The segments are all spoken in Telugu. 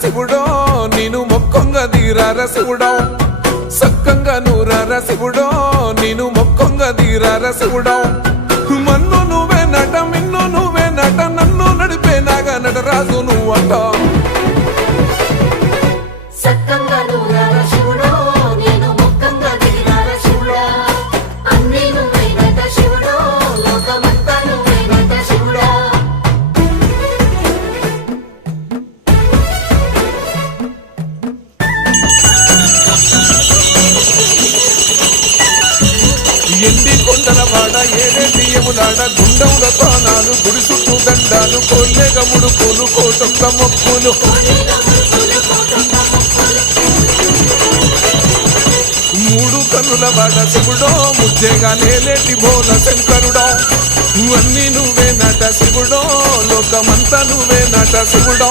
శివుడో నేను మొక్కొంగ దీరార శివుడో సక్కంగా నూరార శివుడో నేను మొక్కొంగ దీరార శివుడో మన్ను నువ్వే నట మిన్ను నువ్వే నట నన్ను నడిపే నాగ నటరాజు నువ్వు అంటావు ఎండి కొండల వాడ ఏడే బియ్యములాడ గుండముల తానాలు గుడి దండాలు కొల్లెగముడు ముడుపులు కోటొక్క మొక్కులు మూడు కన్నుల వాడ శివుడో ముచ్చేగా నేలేటి భోల శంకరుడో. అన్ని నువ్వే నట శివుడో లోకమంతా నువ్వే నట శివుడో.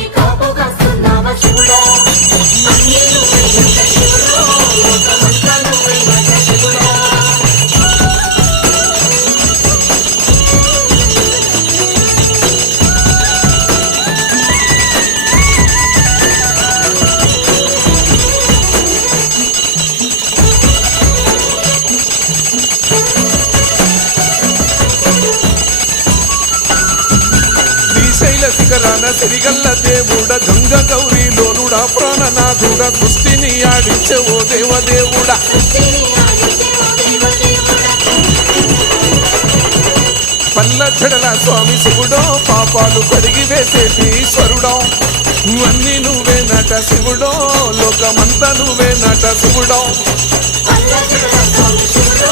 శంకరాన శిఖరాన సిరిగల్ల దేవుడ గంగ గౌరీ లోనుడా ప్రాణనాథుడ సృష్టిని ఆడించే ఓ దేవదేవుడా. పల్ల చెడల స్వామి శివుడో పాపాలు కడిగి వేసేటి ఈశ్వరుడో. అన్ని నువ్వే నట శివుడో లోకమంతా నువ్వే నట శివుడో. పల్లకిల స్వామి శివుడో